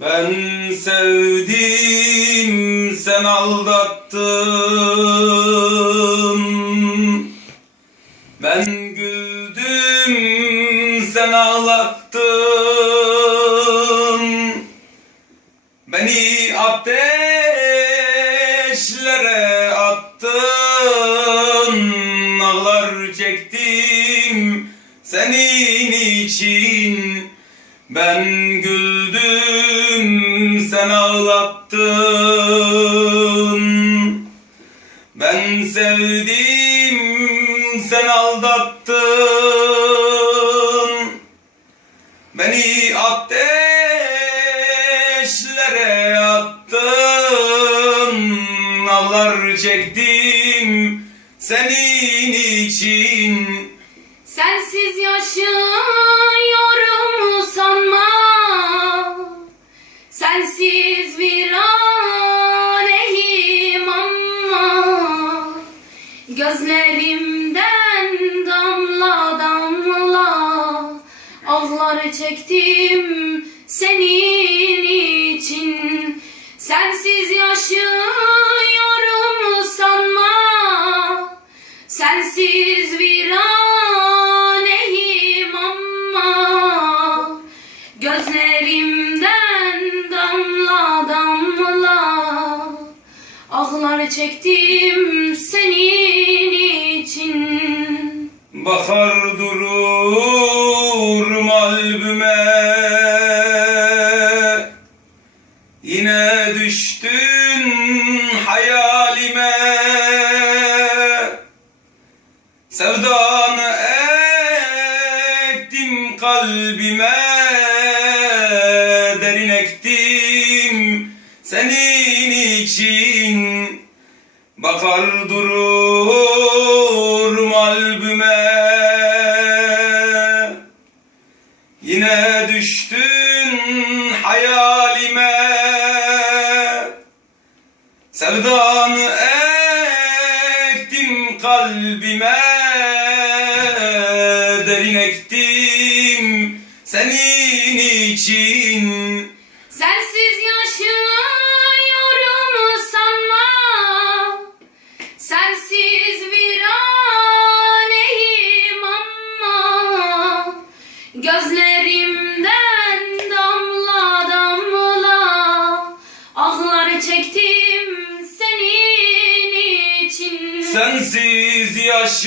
Ben sevdim sen aldattın. Ben güldüm sen ağlattın. Beni ateşlere attın Ağlar çektim senin için. Ben güldüm sen ağlattın. Ben sevdim sen aldattın. Beni ateşlere attın. Ağlar çektim senin için. Sensiz yaşıyorum Gözlerimden damla damla Ağlar çektim senin için. Sensiz yaşıyorum sanma Sensiz viraneyim ama. Gözlerimden damla damla Ağlar çektim senin Bakar dururum albüme. Yine düştün hayalime. Sevdanı ektim kalbime. Derin ektim senin için. Bakar dururum düştün hayalime. Sevdanı ektim kalbime. Derin ektim senin için Sensiz yaş